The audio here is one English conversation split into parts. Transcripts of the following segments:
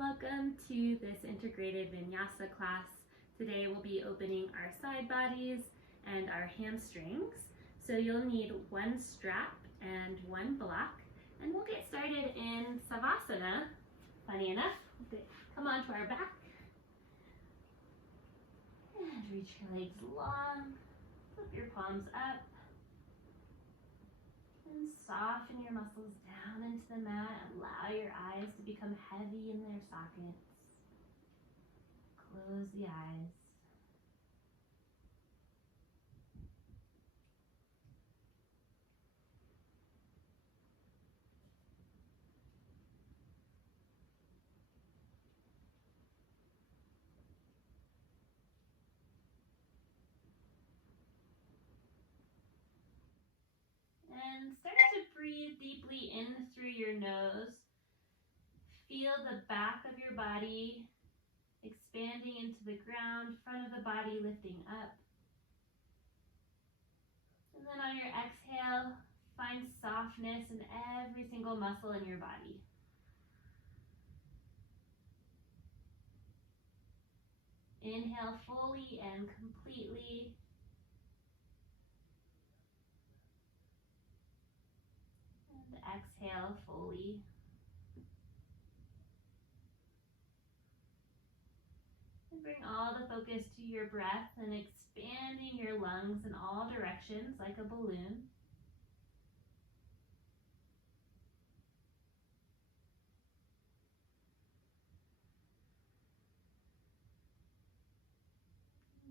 Welcome to this integrated Vinyasa class. Today we'll be opening our side bodies and our hamstrings. So you'll need one strap and one block. And we'll get started in Savasana. Funny enough, come onto our back. And reach your legs long. Flip your palms up. And soften your muscles down into the mat. Allow your eyes to become heavy in their sockets. Close the eyes. And start to breathe deeply in through your nose. Feel the back of your body expanding into the ground, front of the body lifting up. And then on your exhale, find softness in every single muscle in your body. Inhale fully and completely. And exhale fully. And bring all the focus to your breath and expanding your lungs in all directions like a balloon.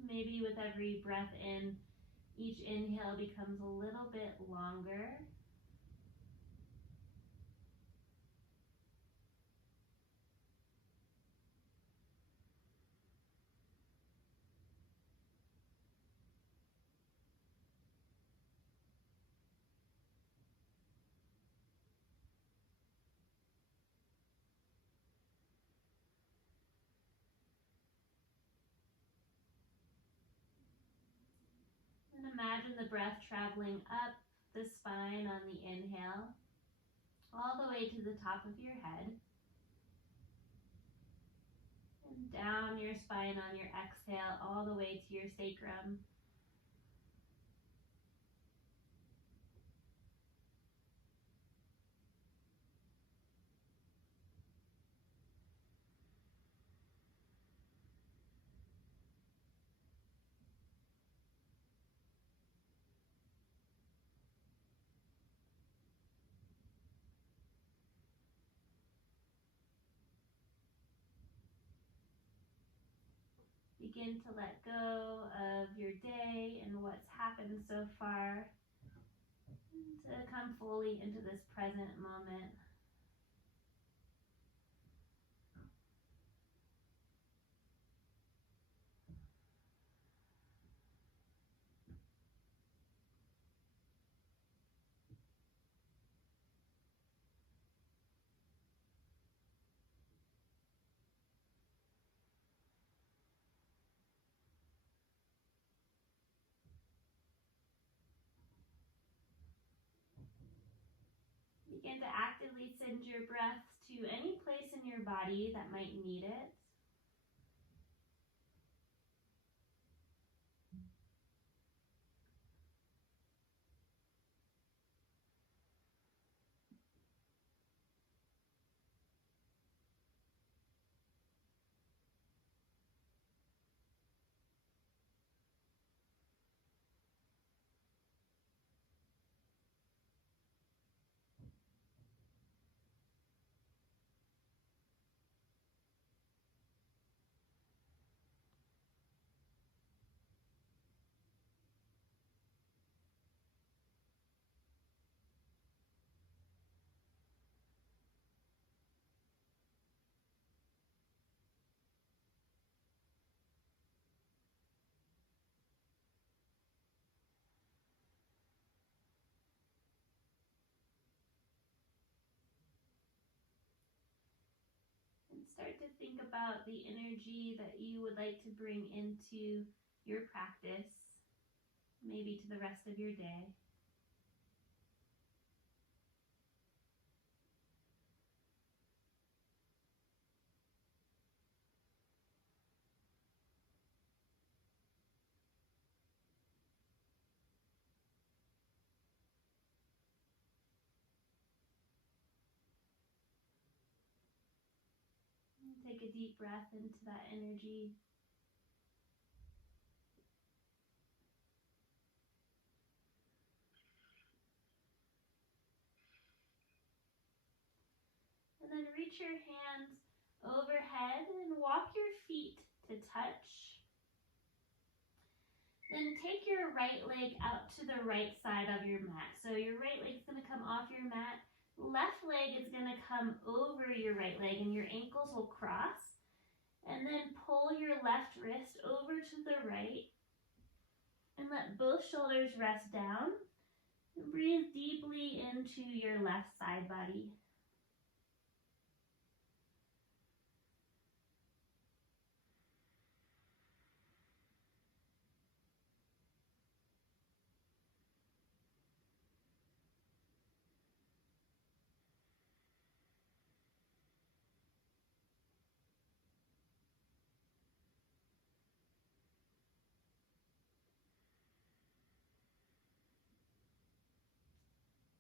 Maybe with every breath in, each inhale becomes a little bit longer. And imagine the breath traveling up the spine on the inhale, all the way to the top of your head, and down your spine on your exhale, all the way to your sacrum. Begin to let go of your day and what's happened so far, to come fully into this present moment. Begin to actively send your breath to any place in your body that might need it. And start to think about the energy that you would like to bring into your practice, maybe to the rest of your day. Take a deep breath into that energy. And then reach your hands overhead and walk your feet to touch. Then take your right leg out to the right side of your mat. So your right leg is going to come off your mat. Left leg is going to come over your right leg and your ankles will cross. And then pull your left wrist over to the right and let both shoulders rest down. And breathe deeply into your left side body.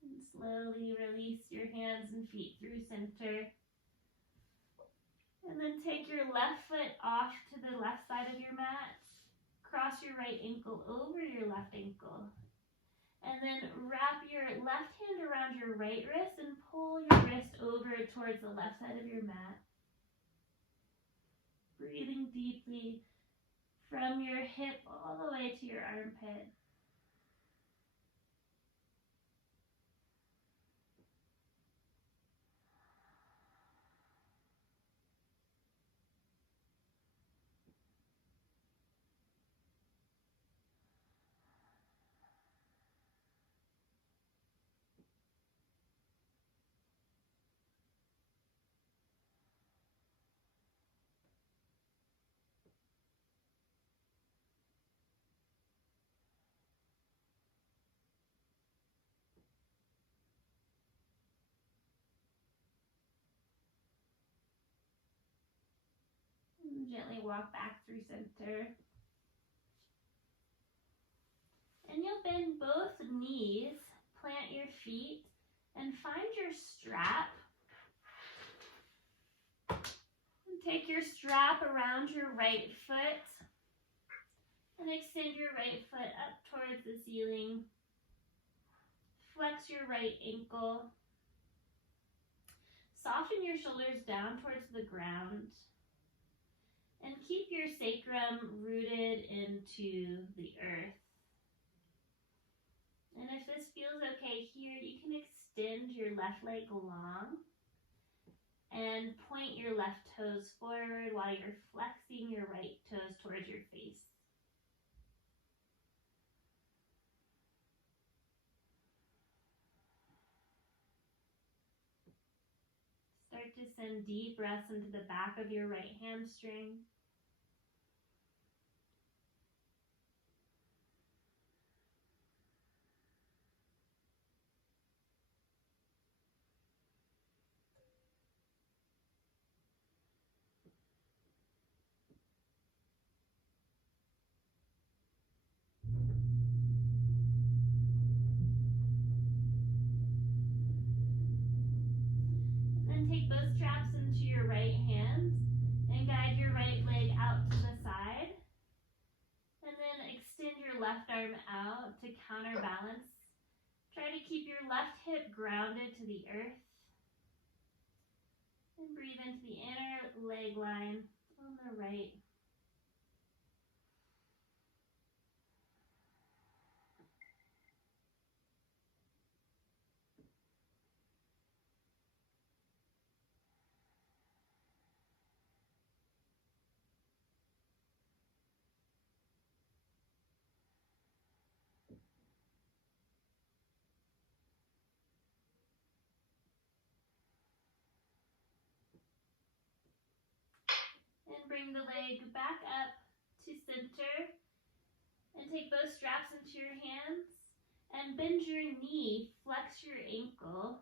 And slowly release your hands and feet through center. And then take your left foot off to the left side of your mat. Cross your right ankle over your left ankle. And then wrap your left hand around your right wrist and pull your wrist over towards the left side of your mat. Breathing deeply from your hip all the way to your armpit. And gently walk back through center. And you'll bend both knees, plant your feet, and find your strap. And take your strap around your right foot and extend your right foot up towards the ceiling. Flex your right ankle. Soften your shoulders down towards the ground. And keep your sacrum rooted into the earth. And if this feels okay here, you can extend your left leg long and point your left toes forward while you're flexing your right toes towards your face. Start to send deep breaths into the back of your right hamstring. Take both straps into your right hands and guide your right leg out to the side. And then extend your left arm out to counterbalance. Try to keep your left hip grounded to the earth. And breathe into the inner leg line on the right. And bring the leg back up to center. And take both straps into your hands. And bend your knee, flex your ankle.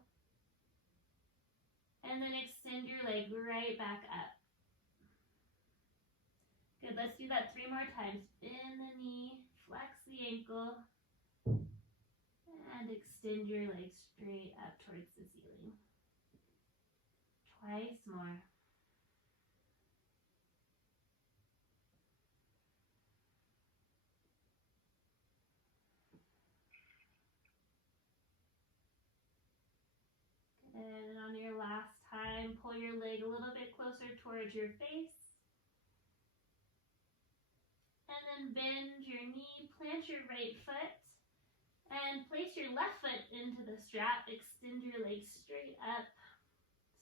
And then extend your leg right back up. Good, let's do that 3 more times. Bend the knee, flex the ankle, and extend your leg straight up towards the ceiling. Twice more. Good. And on your last time, pull your leg a little bit closer towards your face. And then bend your knee, plant your right foot, and place your left foot into the strap. Extend your legs straight up.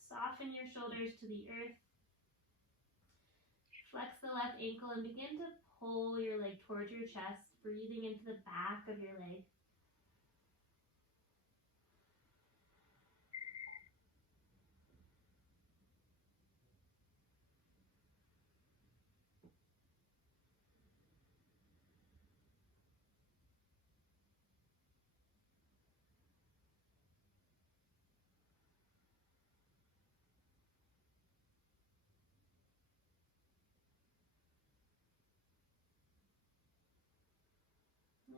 Soften your shoulders to the earth. Flex the left ankle and begin to pull your leg towards your chest, breathing into the back of your leg.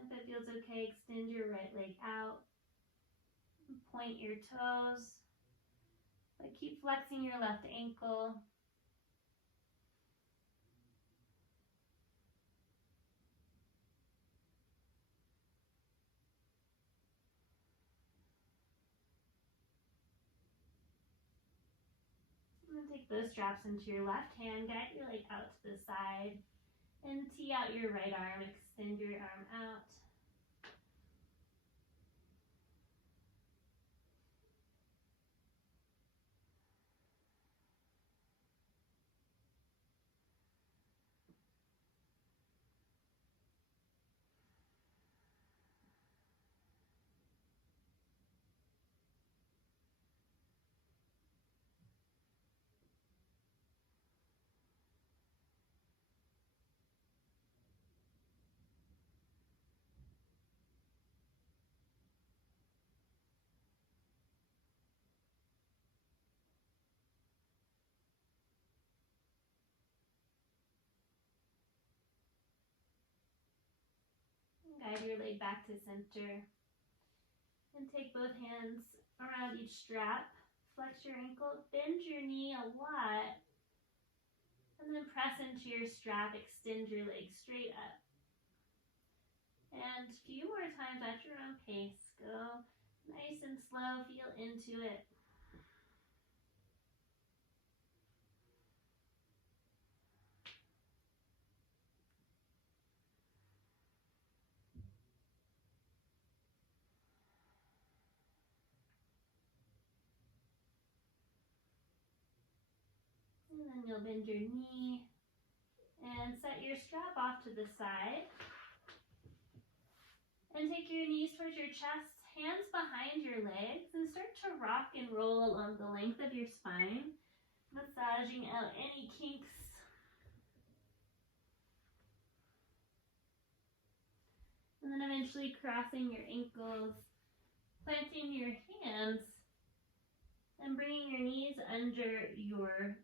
If it feels okay, extend your right leg out. Point your toes, but keep flexing your left ankle. And then take those straps into your left hand, guide your leg out to the side, and tee out your right arm, extend your arm out. Guide your leg back to center. And take both hands around each strap. Flex your ankle, bend your knee a lot. And then press into your strap, extend your leg straight up. And a few more times at your own pace. Go nice and slow, feel into it. And then you'll bend your knee and set your strap off to the side. And take your knees towards your chest, hands behind your legs, and start to rock and roll along the length of your spine, massaging out any kinks. And then eventually crossing your ankles, planting your hands, and bringing your knees under your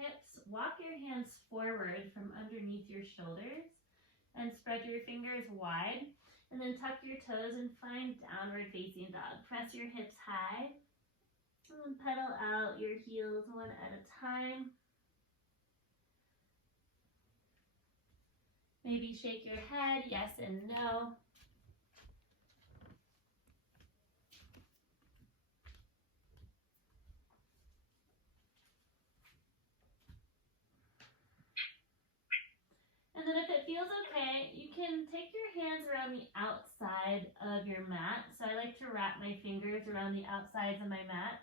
hips. Walk your hands forward from underneath your shoulders and spread your fingers wide. And then tuck your toes and find downward facing dog. Press your hips high and pedal out your heels one at a time. Maybe shake your head, yes and no. And then if it feels okay, you can take your hands around the outside of your mat. So I like to wrap my fingers around the outsides of my mat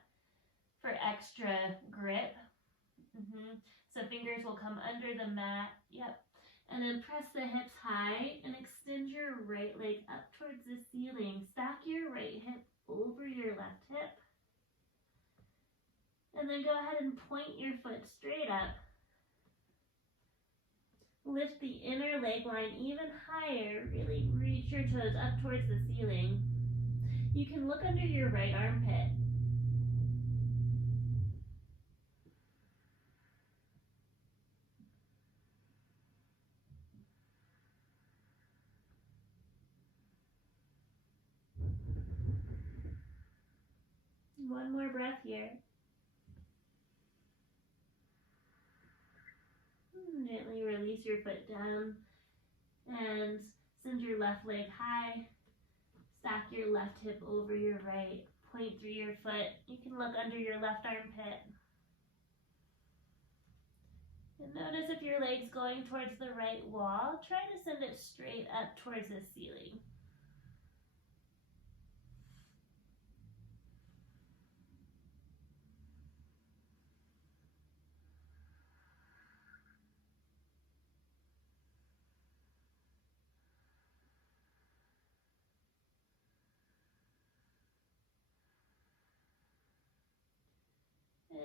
for extra grip. So fingers will come under the mat. Yep. And then press the hips high and extend your right leg up towards the ceiling. Stack your right hip over your left hip. And then go ahead and point your foot straight up. Lift the inner leg line even higher. Really reach your toes up towards the ceiling. You can look under your right armpit. One more breath here. Gently release your foot down and send your left leg high. Stack your left hip over your right. point through your foot. You can look under your left armpit. And notice if your leg's going towards the right wall, try to send it straight up towards the ceiling.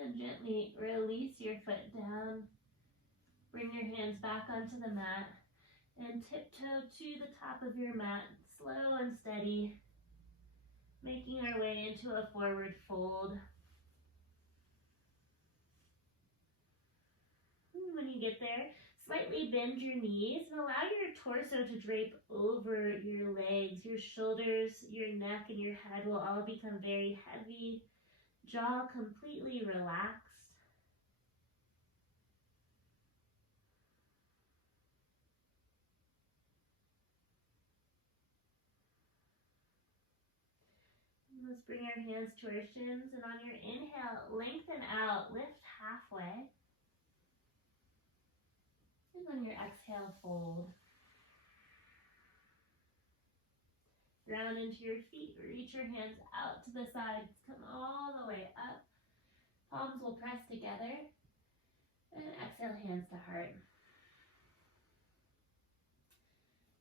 And gently release your foot down. Bring your hands back onto the mat and tiptoe to the top of your mat, slow and steady, making our way into a forward fold. And when you get there, slightly bend your knees and allow your torso to drape over your legs. Your shoulders, your neck, and your head will all become very heavy. Jaw completely relaxed. Let's bring our hands to our shins, and on your inhale, lengthen out, lift halfway. And on your exhale, fold. Ground into your feet, reach your hands out to the sides, come all the way up. Palms will press together. And exhale, hands to heart.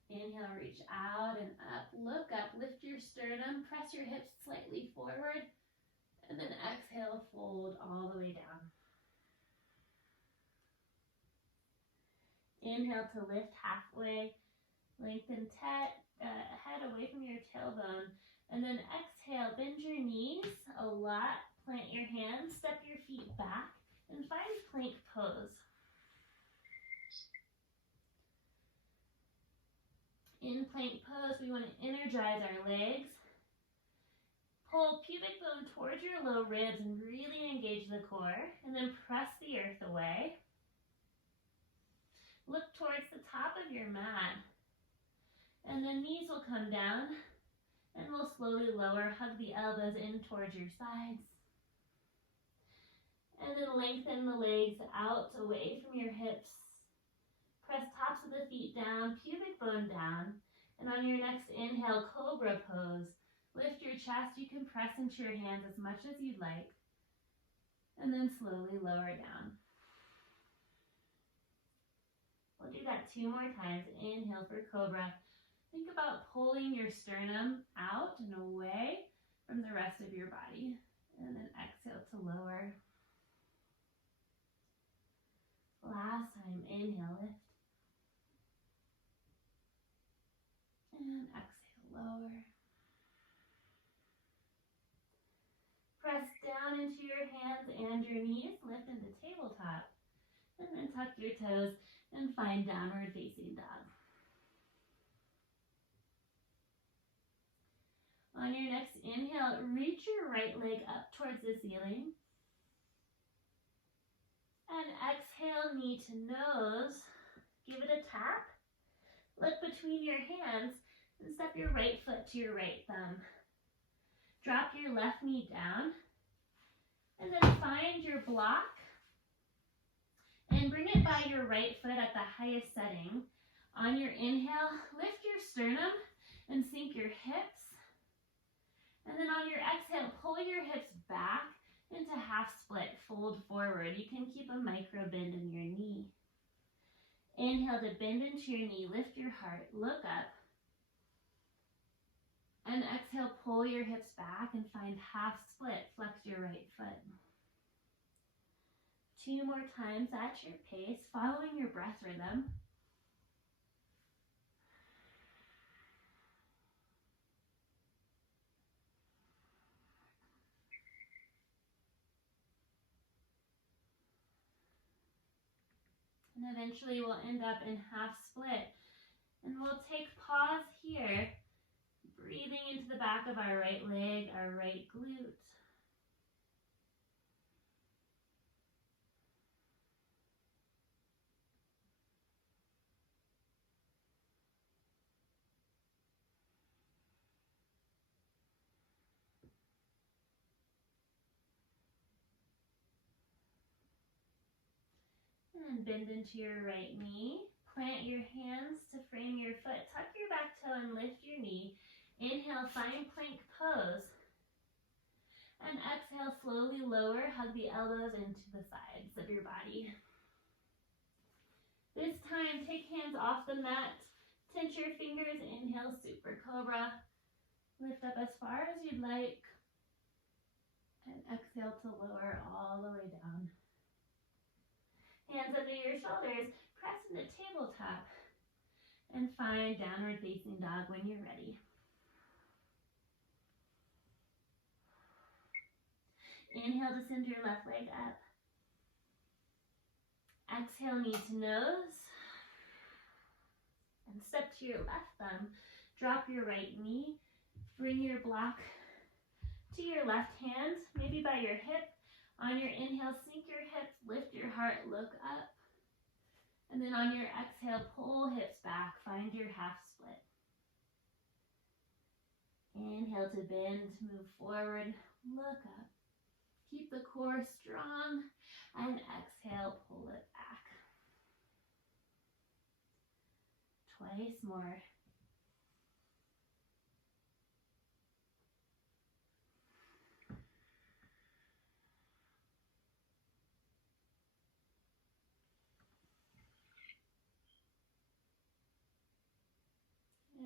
Inhale, reach out and up, look up, lift your sternum, press your hips slightly forward, and then exhale, fold all the way down. Inhale to lift halfway, lengthen head away from your tailbone, and then exhale, bend your knees a lot, plant your hands, step your feet back, and find plank pose. In plank pose, we want to energize our legs. Pull pubic bone towards your low ribs and really engage the core, and then press the earth away. Look towards the top of your mat, and the knees will come down, and we'll slowly lower, hug the elbows in towards your sides. And then lengthen the legs out away from your hips. Press tops of the feet down, pubic bone down, and on your next inhale, cobra pose. Lift your chest, you can press into your hands as much as you'd like, and then slowly lower down. We'll do that 2 more times. Inhale for cobra. Think about pulling your sternum out and away from the rest of your body, and then exhale to lower. Last time, inhale, lift. And exhale, lower. Press down into your hands and your knees, lift into tabletop. And then tuck your toes and find downward facing dog. On your next inhale, reach your right leg up towards the ceiling. And exhale, knee to nose. Give it a tap. Look between your hands and step your right foot to your right thumb. Drop your left knee down. And then find your block. And bring it by your right foot at the highest setting. On your inhale, lift your sternum and sink your hips. And then on your exhale, pull your hips back into half split, fold forward. You can keep a micro bend in your knee. Inhale to bend into your knee, lift your heart, look up. And exhale, pull your hips back and find half split, flex your right foot. 2 more times at your pace, following your breath rhythm. And eventually we'll end up in half split. And we'll take pause here, breathing into the back of our right leg, our right glute. and bend into your right knee. Plant your hands to frame your foot. Tuck your back toe and lift your knee. Inhale, find plank pose. And exhale, slowly lower, hug the elbows into the sides of your body. This time, take hands off the mat. Tense your fingers. Inhale, super cobra. Lift up as far as you'd like. And exhale to lower all the way down. Hands under your shoulders. Press into tabletop. And find downward facing dog when you're ready. Inhale to send your left leg up. Exhale, knee to nose. And step to your left thumb. Drop your right knee. Bring your block to your left hand, maybe by your hip. On your inhale, sink your hips, lift your heart, look up. And then on your exhale, pull hips back, find your half split. Inhale to bend, move forward, look up. Keep the core strong, and exhale, pull it back. Twice more.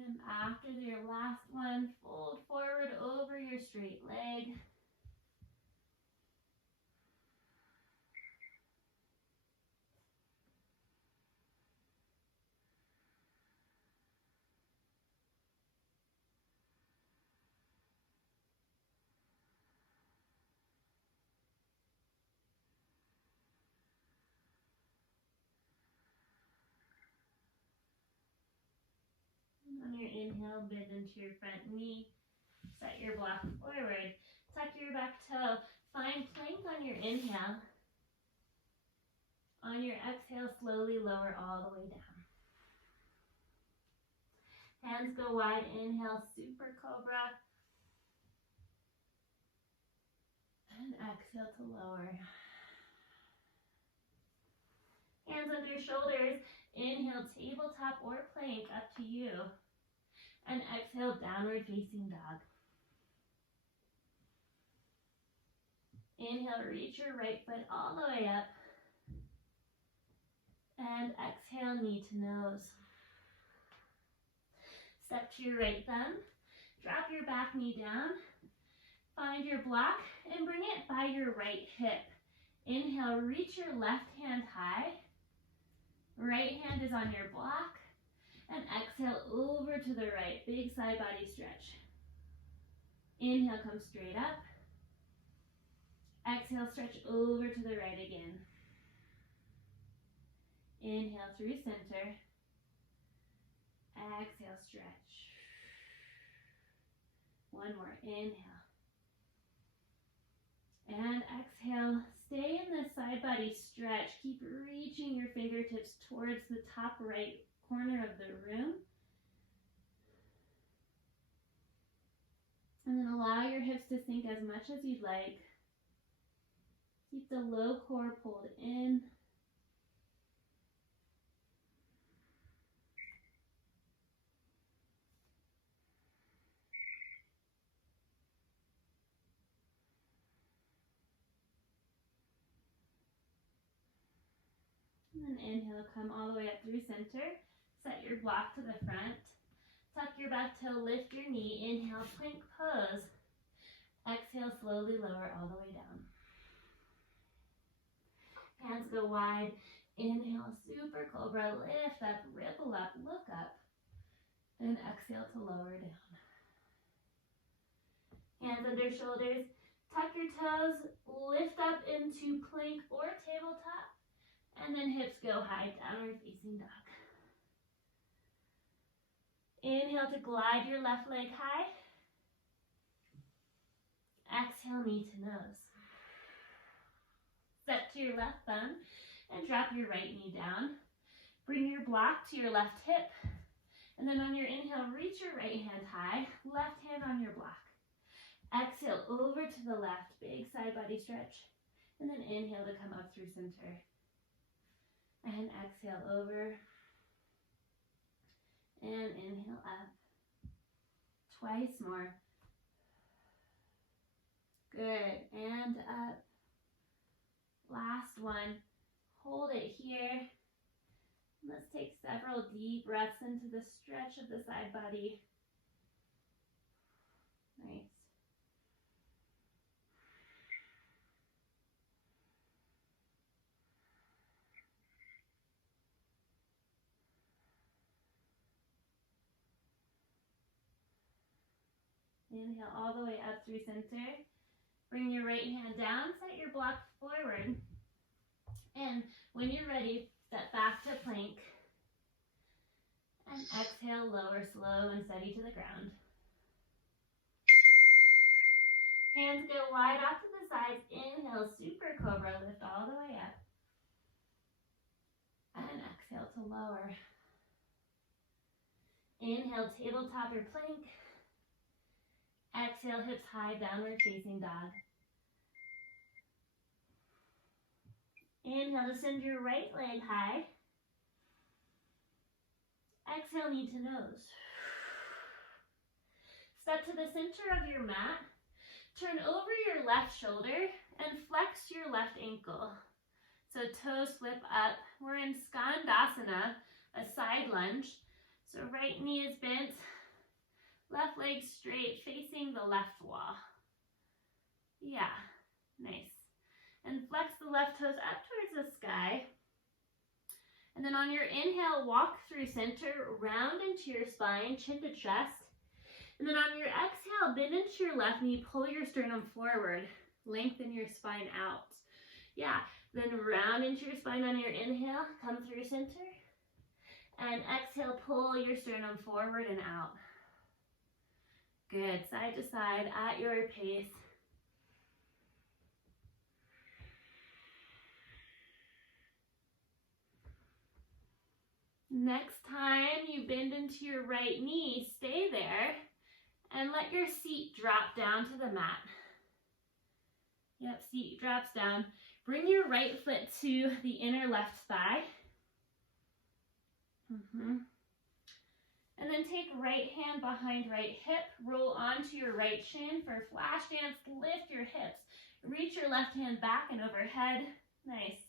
And after your last one, fold forward over your straight leg. On your inhale, bend into your front knee. Set your block forward. Tuck your back toe. Find plank on your inhale. On your exhale, slowly lower all the way down. Hands go wide. Inhale, super cobra. And exhale to lower. Hands under shoulders. Inhale, tabletop or plank, up to you. And exhale, downward facing dog. Inhale, reach your right foot all the way up. And exhale, knee to nose. Step to your right thumb. Drop your back knee down. Find your block and bring it by your right hip. Inhale, reach your left hand high. Right hand is on your block. And exhale over to the right. Big side body stretch. Inhale, come straight up. Exhale, stretch over to the right again. Inhale through center. Exhale, stretch. One more. Inhale. And exhale. Stay in this side body stretch. Keep reaching your fingertips towards the top right corner of the room. And then allow your hips to sink as much as you'd like. Keep the low core pulled in. And then inhale, come all the way up through center. Set your block to the front. Tuck your back toe, lift your knee. Inhale, plank pose. Exhale, slowly lower all the way down. Hands go wide. Inhale, super cobra. Lift up, ripple up, look up. And exhale to lower down. Hands under shoulders. Tuck your toes. Lift up into plank or tabletop. And then hips go high, downward facing dog. Inhale to glide your left leg high. Exhale, knee to nose. Step to your left thumb and drop your right knee down. Bring your block to your left hip. And then on your inhale, reach your right hand high, left hand on your block. Exhale over to the left, big side body stretch. And then inhale to come up through center. And exhale over. And inhale up. Twice more. Good. And up. Last one. Hold it here. Let's take several deep breaths into the stretch of the side body. Nice. Inhale all the way up through center. Bring your right hand down, set your block forward. And when you're ready, step back to plank. And exhale, lower slow and steady to the ground. Hands go wide off to the sides. Inhale, super cobra, lift all the way up. And exhale to lower. Inhale, tabletop or plank. Exhale, hips high, downward facing dog. Inhale to send your right leg high. Exhale, knee to nose. Step to the center of your mat. Turn over your left shoulder and flex your left ankle. So toes flip up. We're in Skandasana, a side lunge. So right knee is bent, left leg straight, facing the left wall. Yeah, nice. And flex the left toes up towards the sky. And then on your inhale, walk through center, round into your spine, chin to chest. And then on your exhale, bend into your left knee, pull your sternum forward, lengthen your spine out. Yeah, then round into your spine on your inhale, come through center. And exhale, pull your sternum forward and out. Good, side to side at your pace. Next time you bend into your right knee, stay there and let your seat drop down to the mat. Yep, seat drops down. Bring your right foot to the inner left thigh. And then take right hand behind right hip, roll onto your right shin for flash dance, lift your hips. Reach your left hand back and overhead. Nice.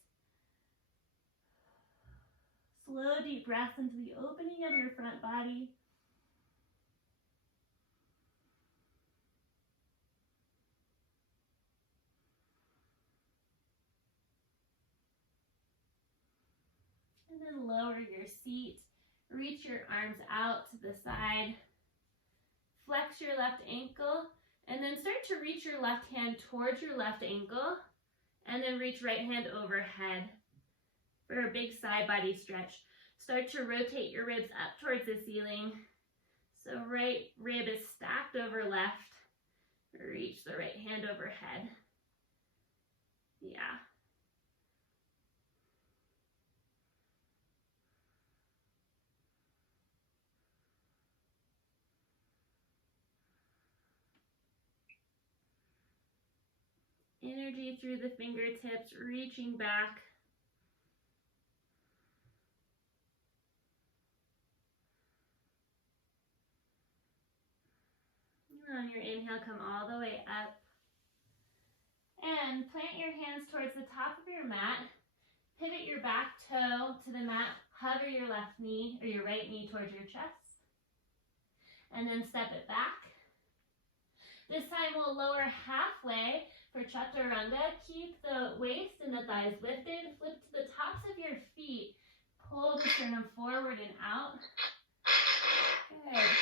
Slow, deep breaths into the opening of your front body. And then lower your seat. Reach your arms out to the side. Flex your left ankle. And then start to reach your left hand towards your left ankle. And then reach right hand overhead for a big side body stretch. Start to rotate your ribs up towards the ceiling. So right rib is stacked over left. Reach the right hand overhead. Yeah. Energy through the fingertips, reaching back. On your inhale, come all the way up. And plant your hands towards the top of your mat. Pivot your back toe to the mat. Hover your left knee or your right knee towards your chest. And then step it back. This time we'll lower halfway for Chaturanga. Keep the waist and the thighs lifted. Flip to the tops of your feet. Pull the sternum forward and out. Good.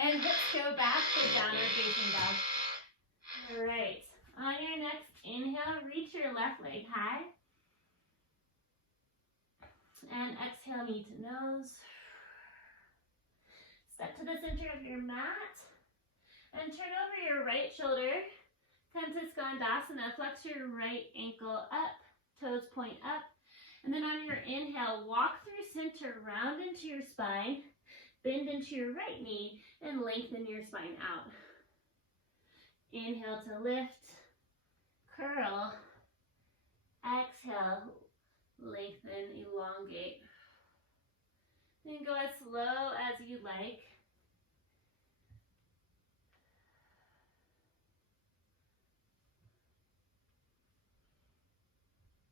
And hips go back to downward facing dog. All right. On your next inhale, reach your left leg high. And exhale, knee to nose. Step to the center of your mat. And turn over your right shoulder. Come to Skandasana. Flex your right ankle up. Toes point up. And then on your inhale, walk through center, round into your spine. Bend into your right knee and lengthen your spine out. Inhale to lift, curl. Exhale, lengthen, elongate. Then go as slow as you like.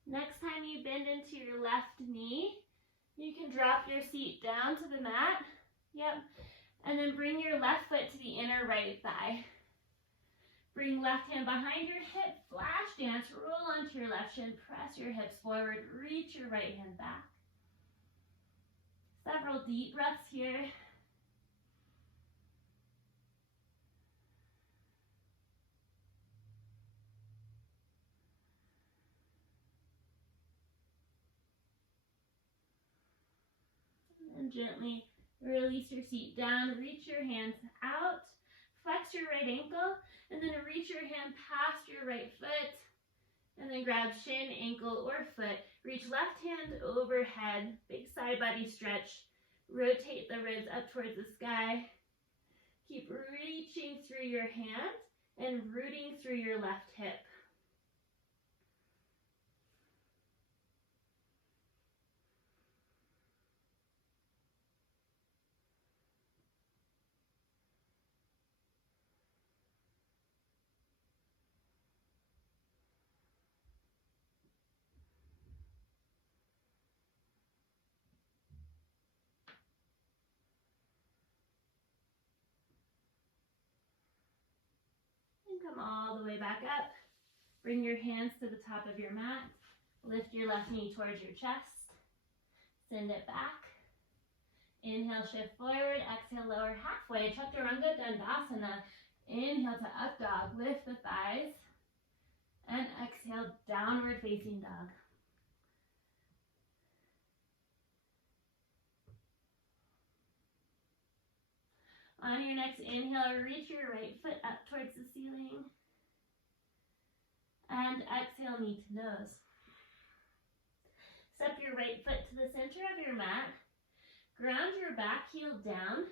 Next time you bend into your left knee, you can drop your seat down to the mat. Yep. And then bring your left foot to the inner right thigh. Bring left hand behind your hip, flash dance, roll onto your left shin, press your hips forward, reach your right hand back. Several deep breaths here. And gently release your seat down, reach your hands out, flex your right ankle, and then reach your hand past your right foot, and then grab shin, ankle, or foot. Reach left hand overhead, big side body stretch. Rotate the ribs up towards the sky. Keep reaching through your hand and rooting through your left hip. Come all the way back up. Bring your hands to the top of your mat. Lift your left knee towards your chest. Send it back. Inhale, shift forward. Exhale, lower halfway. Chaturanga Dandasana. Inhale to up dog. Lift the thighs. And exhale, downward facing dog. On your next inhale, reach your right foot up towards the ceiling. And exhale, knee to nose. Step your right foot to the center of your mat. Ground your back heel down.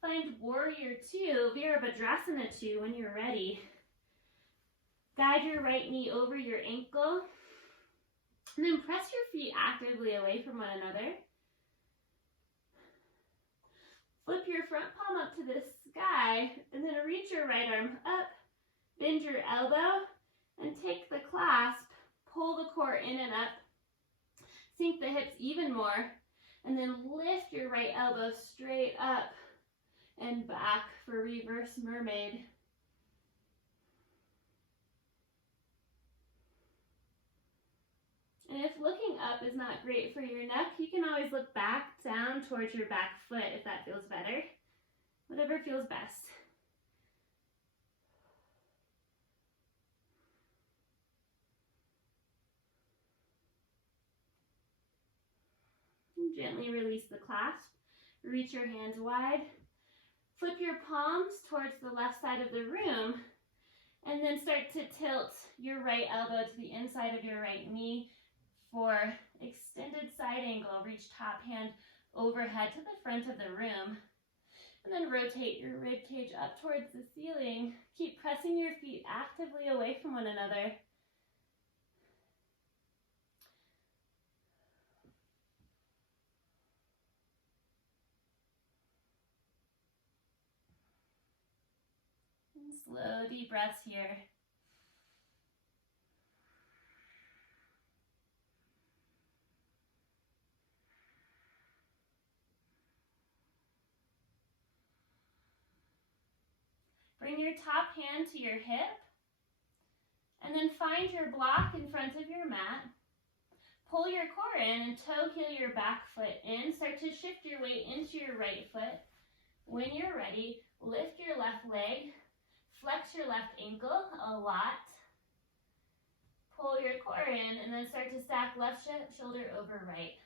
Find Warrior 2, Virabhadrasana 2 when you're ready. Guide your right knee over your ankle. And then press your feet actively away from one another. Flip your front palm up to the sky, and then reach your right arm up, bend your elbow, and take the clasp, pull the core in and up, sink the hips even more, and then lift your right elbow straight up and back for reverse mermaid. And if looking up is not great for your neck, you can always look back down towards your back foot if that feels better. Whatever feels best. And gently release the clasp. Reach your hands wide. Flip your palms towards the left side of the room. And then start to tilt your right elbow to the inside of your right knee. For extended side angle, reach top hand overhead to the front of the room. And then rotate your rib cage up towards the ceiling. Keep pressing your feet actively away from one another. And slow, deep breaths here. Bring your top hand to your hip, and then find your block in front of your mat. Pull your core in and toe heel your back foot in. Start to shift your weight into your right foot. When you're ready, lift your left leg, flex your left ankle a lot. Pull your core in, and then start to stack left shoulder over right.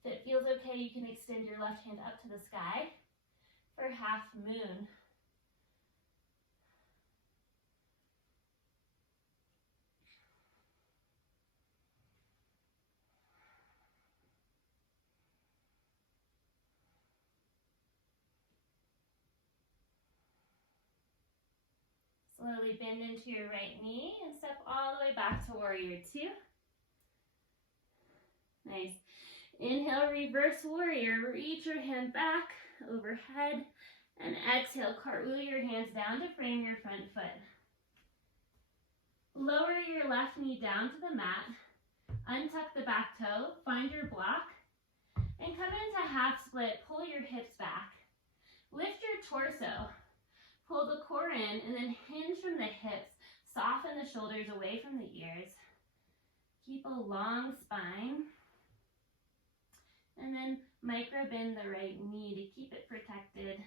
If it feels okay, you can extend your left hand up to the sky for half moon. Slowly bend into your right knee and step all the way back to Warrior 2. Nice. Inhale, reverse warrior. Reach your hand back overhead. And exhale, cartwheel your hands down to frame your front foot. Lower your left knee down to the mat. Untuck the back toe. Find your block. And come into half split. Pull your hips back. Lift your torso. Pull the core in and then hinge from the hips. Soften the shoulders away from the ears. Keep a long spine. And then micro bend the right knee to keep it protected.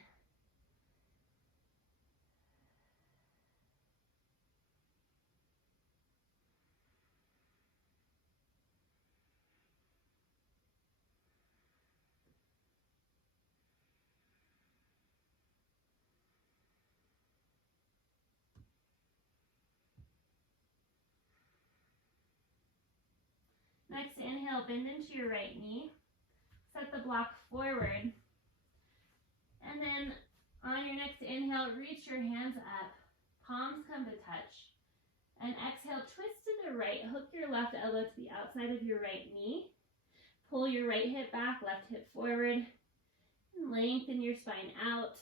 Next inhale, bend into your right knee. Set the block forward. And then on your next inhale, reach your hands up. Palms come to touch. And exhale, twist to the right. Hook your left elbow to the outside of your right knee. Pull your right hip back, left hip forward. And lengthen your spine out.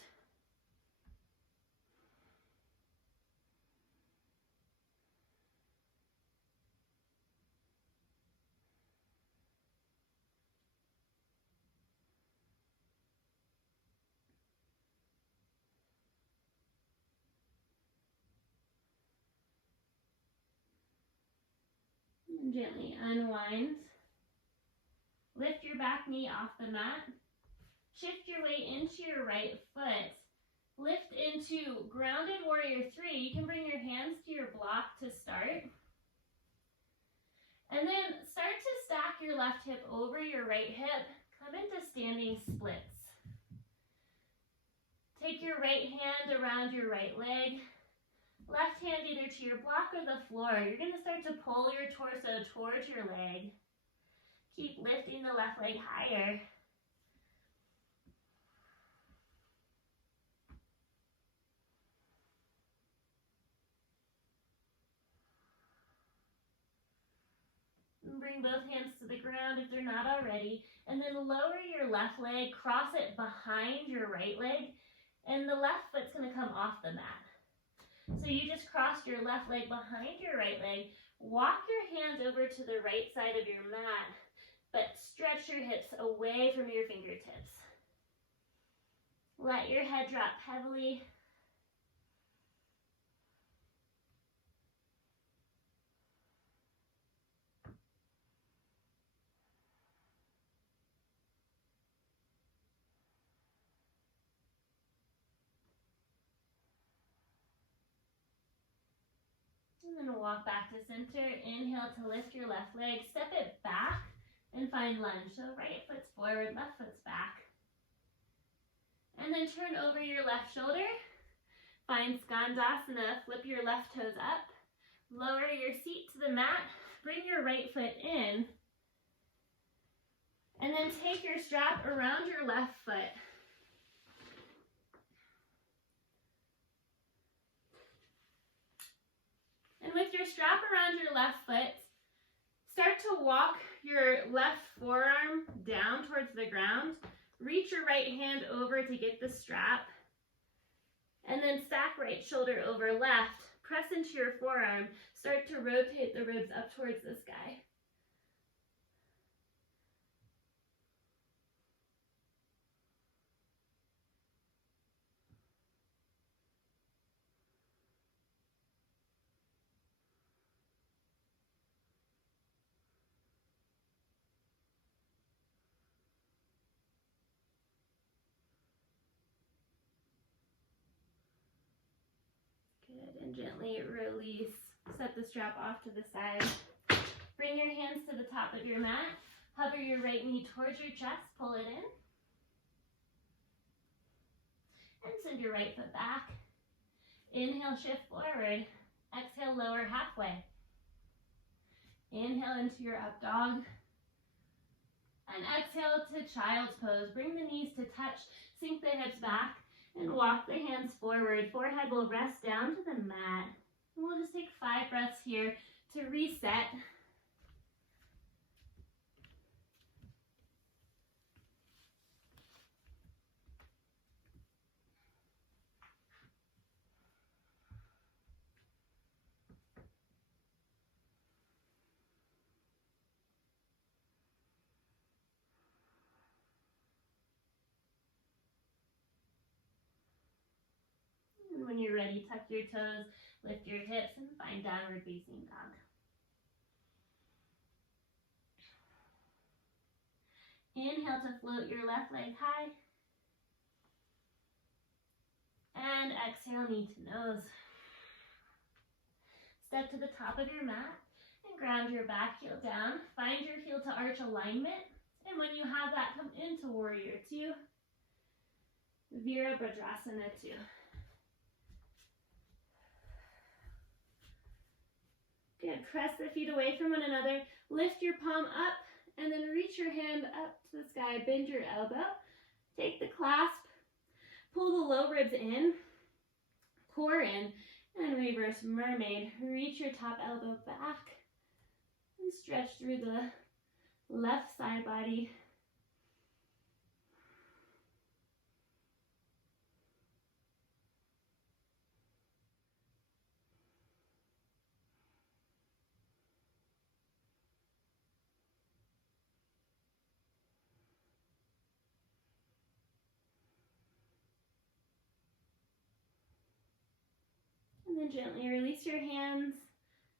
And gently unwind. Lift your back knee off the mat. Shift your weight into your right foot. Lift into grounded warrior 3. You can bring your hands to your block to start. And then start to stack your left hip over your right hip. Come into standing splits. Take your right hand around your right leg. Left hand either to your block or the floor. You're going to start to pull your torso towards your leg. Keep lifting the left leg higher. And bring both hands to the ground if they're not already. And then lower your left leg, cross it behind your right leg, and the left foot's going to come off the mat. So you just crossed your left leg behind your right leg. Walk your hands over to the right side of your mat, but stretch your hips away from your fingertips. Let your head drop heavily. And then walk back to center. Inhale to lift your left leg. Step it back and find lunge. So right foot's forward, left foot's back. And then turn over your left shoulder. Find Skandasana. Flip your left toes up. Lower your seat to the mat. Bring your right foot in. And then take your strap around your left foot. And with your strap around your left foot, start to walk your left forearm down towards the ground. Reach your right hand over to get the strap. And then stack right shoulder over left. Press into your forearm. Start to rotate the ribs up towards the sky. Good, and gently release. Set the strap off to the side. Bring your hands to the top of your mat. Hover your right knee towards your chest. Pull it in. And send your right foot back. Inhale, shift forward. Exhale, lower halfway. Inhale into your up dog. And exhale to child's pose. Bring the knees to touch. Sink the hips back. And walk the hands forward. Forehead will rest down to the mat. And we'll just take 5 breaths here to reset. And when you're ready, tuck your toes, lift your hips, and find downward facing dog. Inhale to float your left leg high. And exhale, knee to nose. Step to the top of your mat and ground your back heel down. Find your heel to arch alignment. And when you have that, come into Warrior Two, Virabhadrasana 2. Good, press the feet away from one another. Lift your palm up and then reach your hand up to the sky. Bend your elbow. Take the clasp. Pull the low ribs in. Core in. And reverse mermaid. Reach your top elbow back. And stretch through the left side body. And then gently release your hands.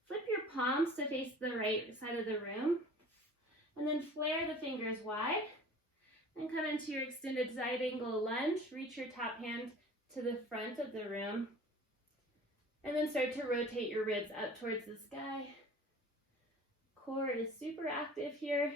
Flip your palms to face the right side of the room. And then flare the fingers wide. And come into your extended side angle lunge. Reach your top hand to the front of the room. And then start to rotate your ribs up towards the sky. Core is super active here.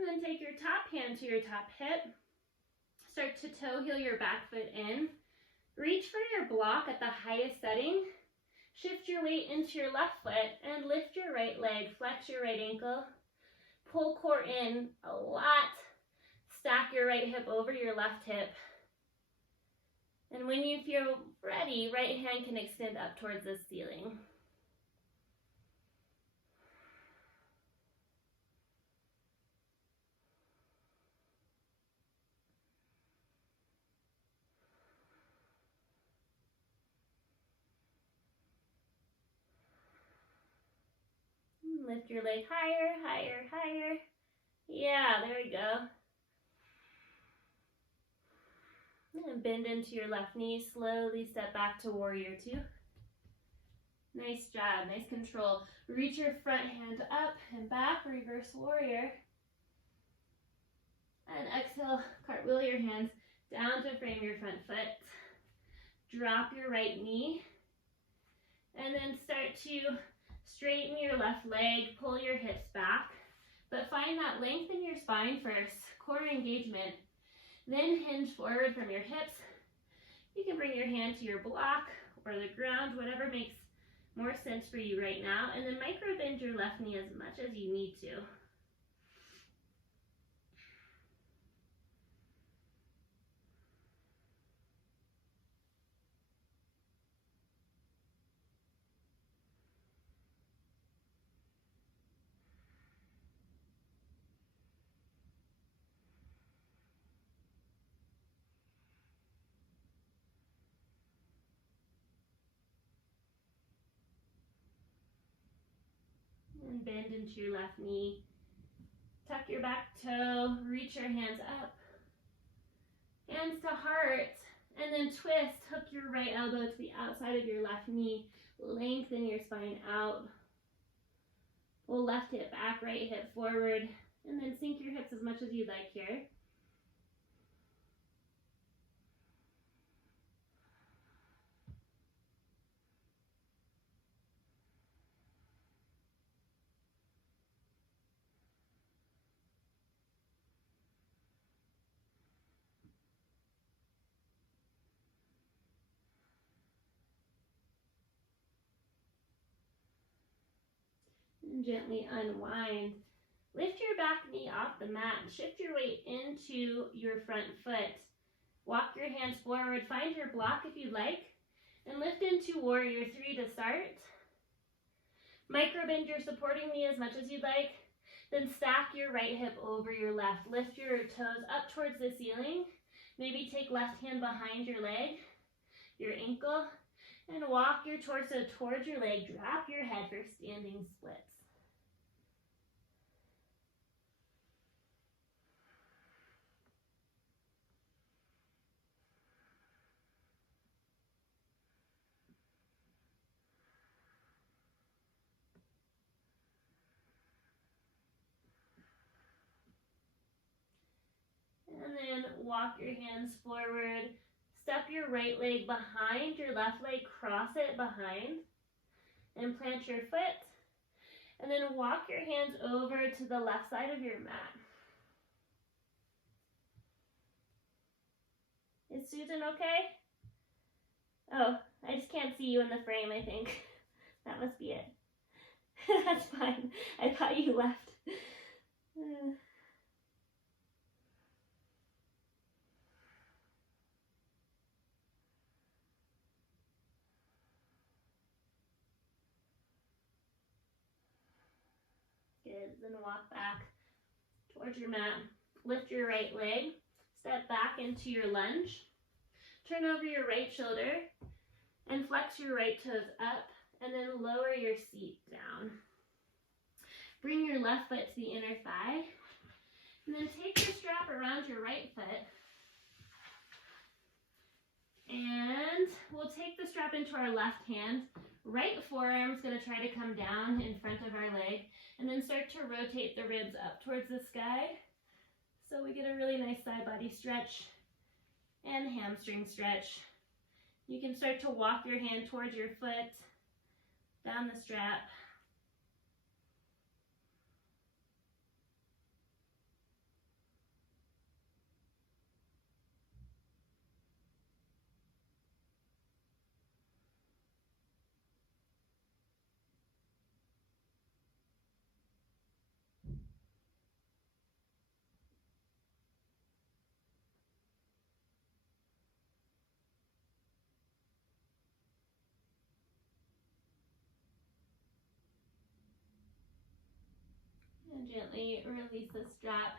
And then take your top hand to your top hip. Start to toe heel your back foot in. Reach for your block at the highest setting. Shift your weight into your left foot and lift your right leg. Flex your right ankle. Pull core in a lot. Stack your right hip over your left hip. And when you feel ready, right hand can extend up towards the ceiling. Lift your leg higher, higher, higher. Yeah, there we go. And bend into your left knee. Slowly step back to Warrior Two. Nice job, nice control. Reach your front hand up and back, reverse warrior. And exhale, cartwheel your hands down to frame your front foot. Drop your right knee. And then start to straighten your left leg, pull your hips back, but find that length in your spine first, core engagement. Then hinge forward from your hips. You can bring your hand to your block or the ground, whatever makes more sense for you right now, and then micro bend your left knee as much as you need to. And bend into your left knee. Tuck your back toe, reach your hands up. Hands to heart, and then twist. Hook your right elbow to the outside of your left knee. Lengthen your spine out. Pull left hip back, right hip forward, and then sink your hips as much as you'd like here. And gently unwind. Lift your back knee off the mat and shift your weight into your front foot. Walk your hands forward, find your block if you'd like, and lift into Warrior Three to start. Micro bend your supporting knee as much as you'd like, then stack your right hip over your left. Lift your toes up towards the ceiling. Maybe take left hand behind your leg, your ankle, and walk your torso towards your leg. Drop your head for standing splits. And then walk your hands forward. Step your right leg behind your left leg, cross it behind, and plant your foot. And then walk your hands over to the left side of your mat. Is Susan okay? Oh, I just can't see you in the frame, I think. That must be it. That's fine. I thought you left. Good. Then walk back towards your mat. Lift your right leg. Step back into your lunge. Turn over your right shoulder and flex your right toes up, and then lower your seat down. Bring your left foot to the inner thigh, and then take your strap around your right foot, and we'll take the strap into our left hand. Right forearm's going to try to come down in front of our leg, and then start to rotate the ribs up towards the sky, so we get a really nice side body stretch and hamstring stretch. You can start to walk your hand towards your foot, down the strap. And gently release the strap.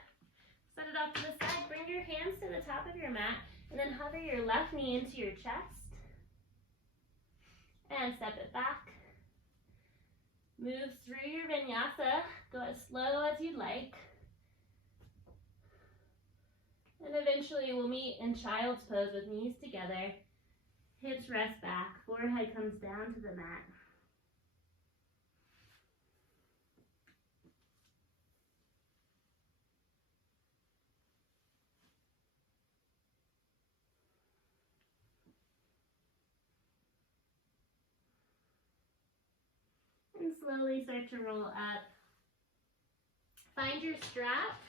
Set it off to the side. Bring your hands to the top of your mat, and then hover your left knee into your chest. And step it back. Move through your vinyasa. Go as slow as you'd like. And eventually we'll meet in child's pose with knees together. Hips rest back. Forehead comes down to the mat. And slowly start to roll up. Find your strap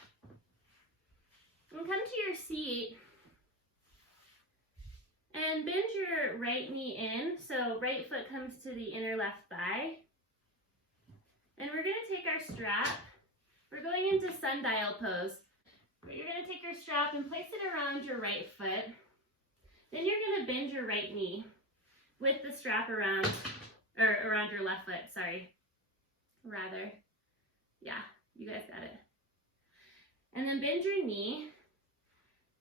and come to your seat and bend your right knee in, so right foot comes to the inner left thigh. And we're going to take our strap, we're going into sundial pose, but you're going to take your strap and place it around your right foot. Then you're going to bend your right knee with the strap around your left foot, sorry. Yeah, you guys got it. And then bend your knee.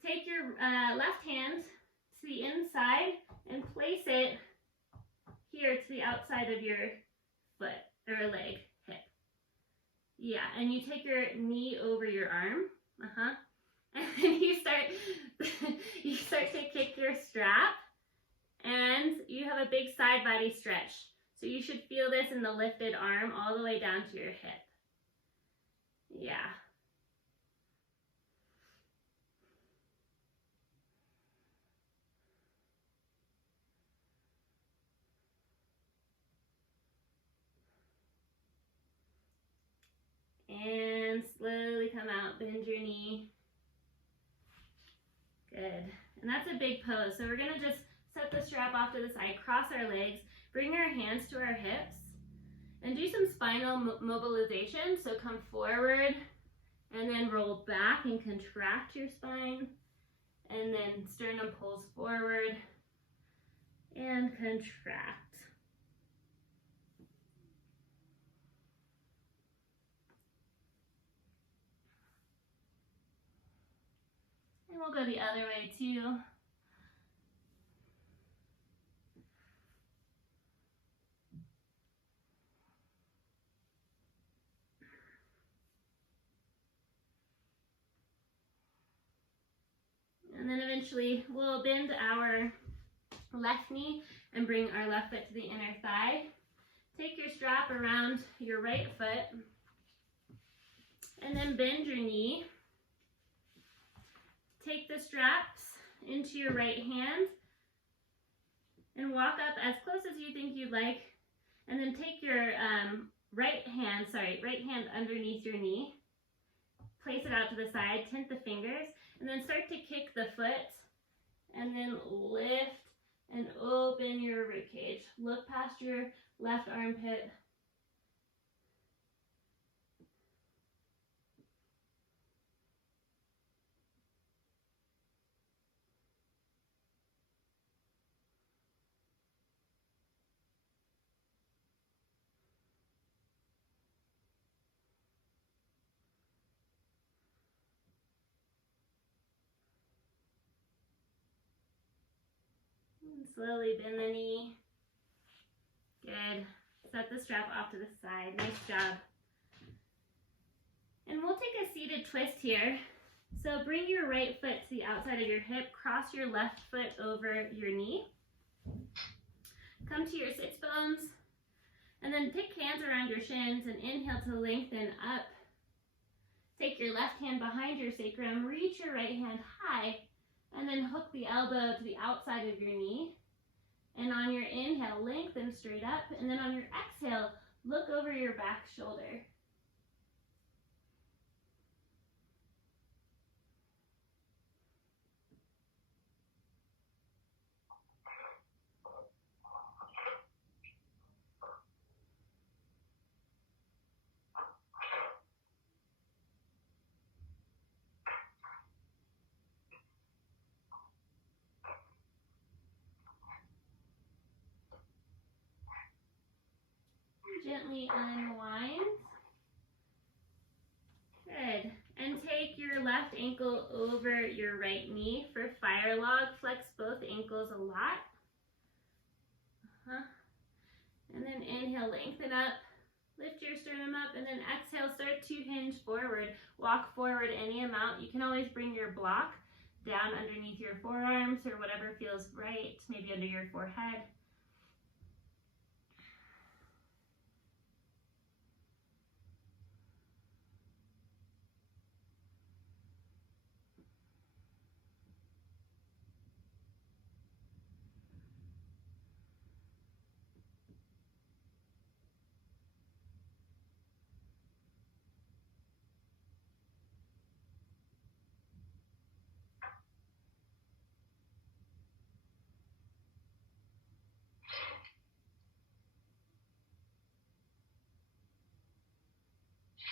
Take your left hand to the inside and place it here to the outside of your foot or leg, hip. Yeah, and you take your knee over your arm. And then you start to kick your strap, and you have a big side body stretch. So you should feel this in the lifted arm all the way down to your hip. Yeah. And slowly come out, bend your knee. Good. And that's a big pose. So we're gonna just set the strap off to the side, cross our legs, bring our hands to our hips, and do some spinal mobilization. So come forward and then roll back and contract your spine. And then sternum pulls forward and contract. And we'll go the other way too. And then eventually we'll bend our left knee and bring our left foot to the inner thigh. Take your strap around your right foot and then bend your knee. Take the straps into your right hand and walk up as close as you think you'd like. And then take your right hand underneath your knee. Place it out to the side, tent the fingers, and then start to kick the foot, and then lift and open your rib cage. Look past your left armpit. And slowly bend the knee. Good. Set the strap off to the side. Nice job. And we'll take a seated twist here. So bring your right foot to the outside of your hip. Cross your left foot over your knee. Come to your sits bones. And then take hands around your shins and inhale to lengthen up. Take your left hand behind your sacrum. Reach your right hand high. And then hook the elbow to the outside of your knee. And on your inhale, lengthen straight up. And then on your exhale, look over your back shoulder. Gently unwind. Good. And take your left ankle over your right knee for fire log. Flex both ankles a lot. And then inhale, lengthen up. Lift your sternum up, and then exhale, start to hinge forward. Walk forward any amount. You can always bring your block down underneath your forearms or whatever feels right, maybe under your forehead.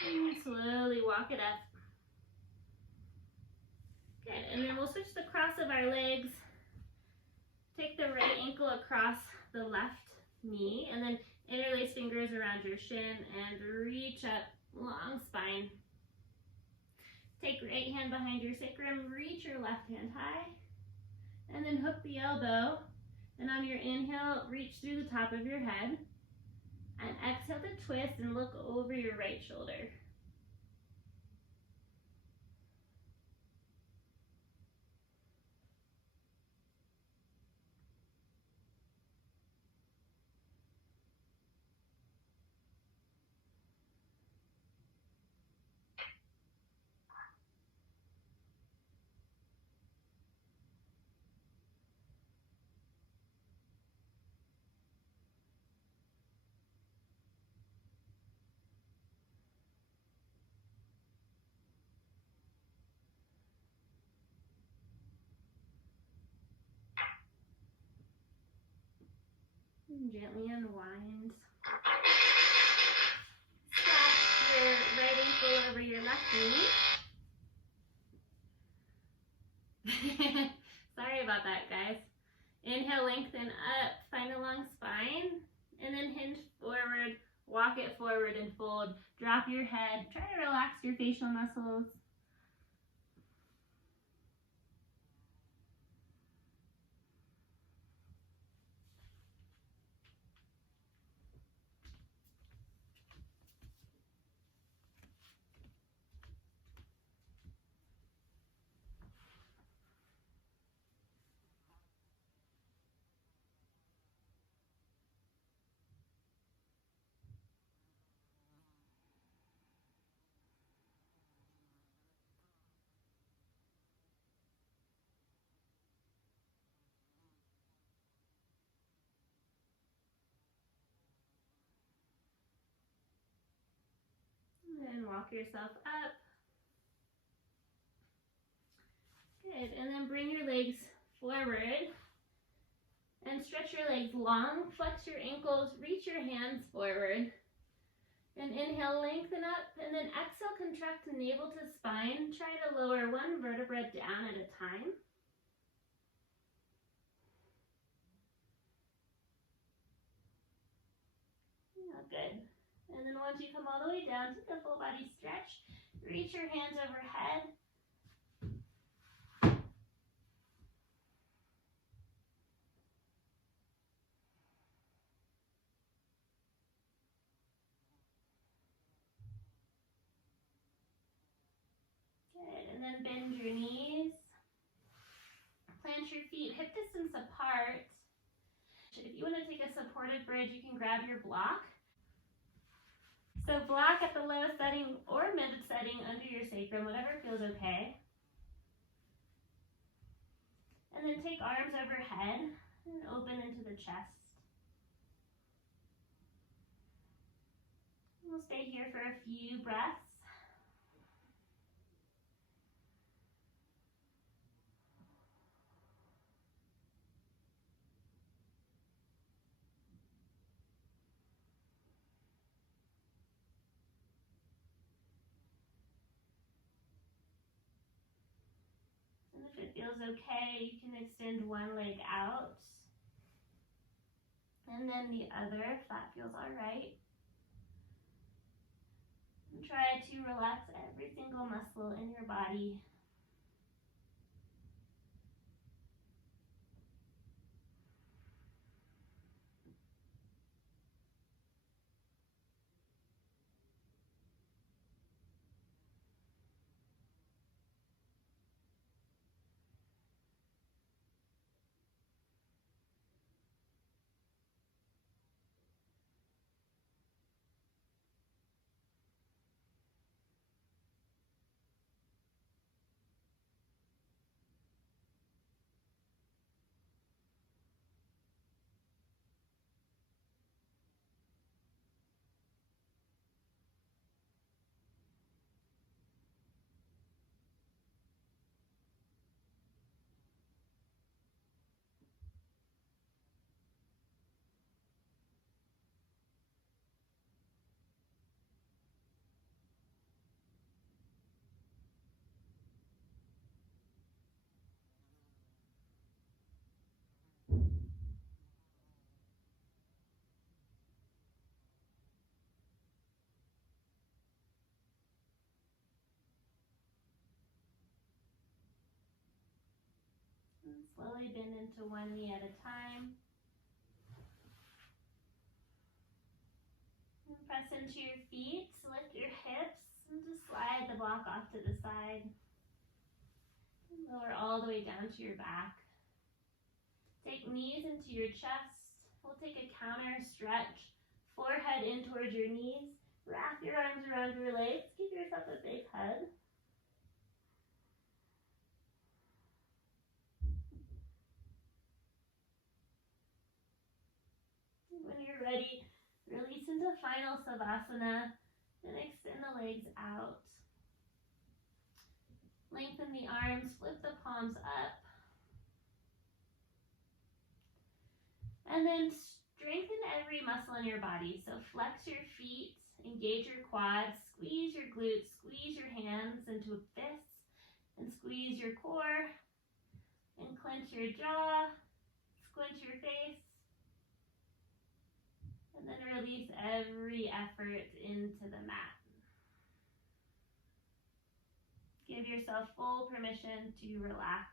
And slowly walk it up. Good, and then we'll switch the cross of our legs. Take the right ankle across the left knee, and then interlace fingers around your shin and reach up, long spine. Take right hand behind your sacrum, reach your left hand high, and then hook the elbow. And on your inhale, reach through the top of your head. And exhale to twist and look over your right shoulder. And gently unwind. Stack your right ankle over your left knee. Sorry about that, guys. Inhale, lengthen up, find a long spine, and then hinge forward, walk it forward and fold. Drop your head, try to relax your facial muscles. walk yourself up. Good, and then bring your legs forward and stretch your legs long, flex your ankles, reach your hands forward. And inhale, lengthen up, and then exhale, contract the navel to spine. Try to lower one vertebra down at a time. Yeah, good. And then once you come all the way down, take a full body stretch. Reach your hands overhead. Good, and then bend your knees. Plant your feet hip distance apart. If you want to take a supported bridge, you can grab your block. So block at the lowest setting or mid setting under your sacrum, whatever feels okay. And then take arms overhead and open into the chest. We'll stay here for a few breaths. And if it feels okay, you can extend one leg out. And then the other, if that feels all right. And try to relax every single muscle in your body. And slowly bend into one knee at a time. And press into your feet, lift your hips, and just slide the block off to the side. And lower all the way down to your back. Take knees into your chest. We'll take a counter stretch. Forehead in towards your knees. Wrap your arms around your legs. Give yourself a big hug. When you're ready, release into final savasana and extend the legs out. Lengthen the arms, flip the palms up. And then strengthen every muscle in your body. So flex your feet, engage your quads, squeeze your glutes, squeeze your hands into a fist, and squeeze your core, and clench your jaw, squint your face. And then release every effort into the mat. Give yourself full permission to relax.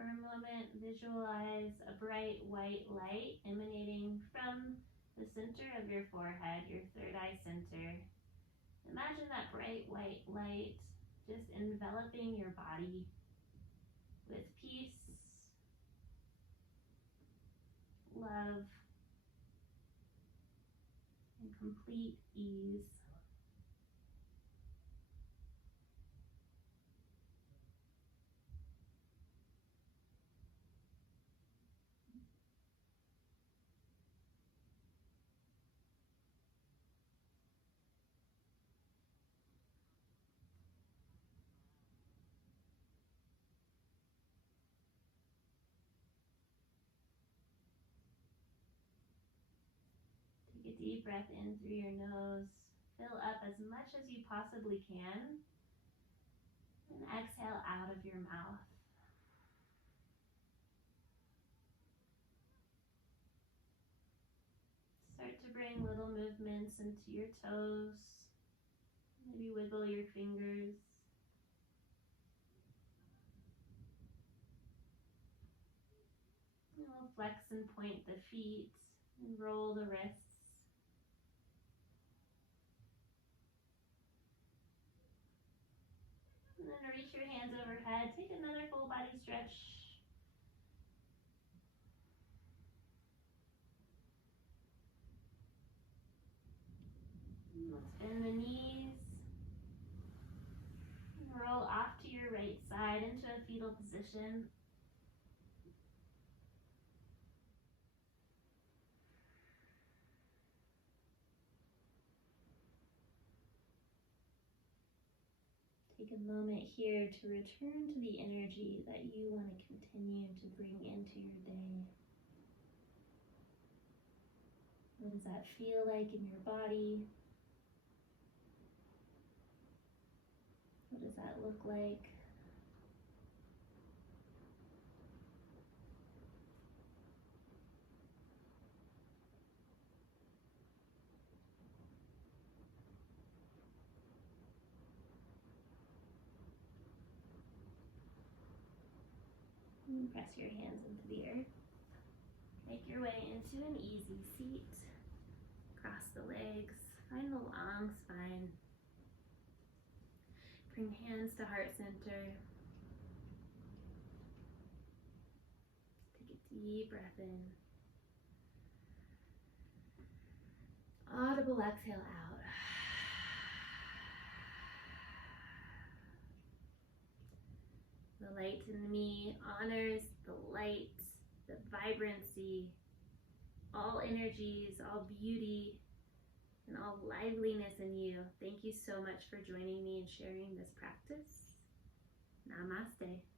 for a moment, visualize a bright white light emanating from the center of your forehead, your third eye center. Imagine that bright white light just enveloping your body with peace, love, and complete ease. Take a deep breath in through your nose. Fill up as much as you possibly can. And exhale out of your mouth. Start to bring little movements into your toes. Maybe wiggle your fingers. And we'll flex and point the feet and roll the wrists. And then reach your hands overhead. Take another full body stretch. Let's bend the knees. And roll off to your right side into a fetal position. Take a moment here to return to the energy that you want to continue to bring into your day. What does that feel like in your body? What does that look like? And press your hands into the earth. Make your way into an easy seat. Cross the legs. Find the long spine. Bring hands to heart center. Take a deep breath in. Audible exhale out. The light in me honors the light, the vibrancy, all energies, all beauty, and all liveliness in you. Thank you so much for joining me and sharing this practice. Namaste.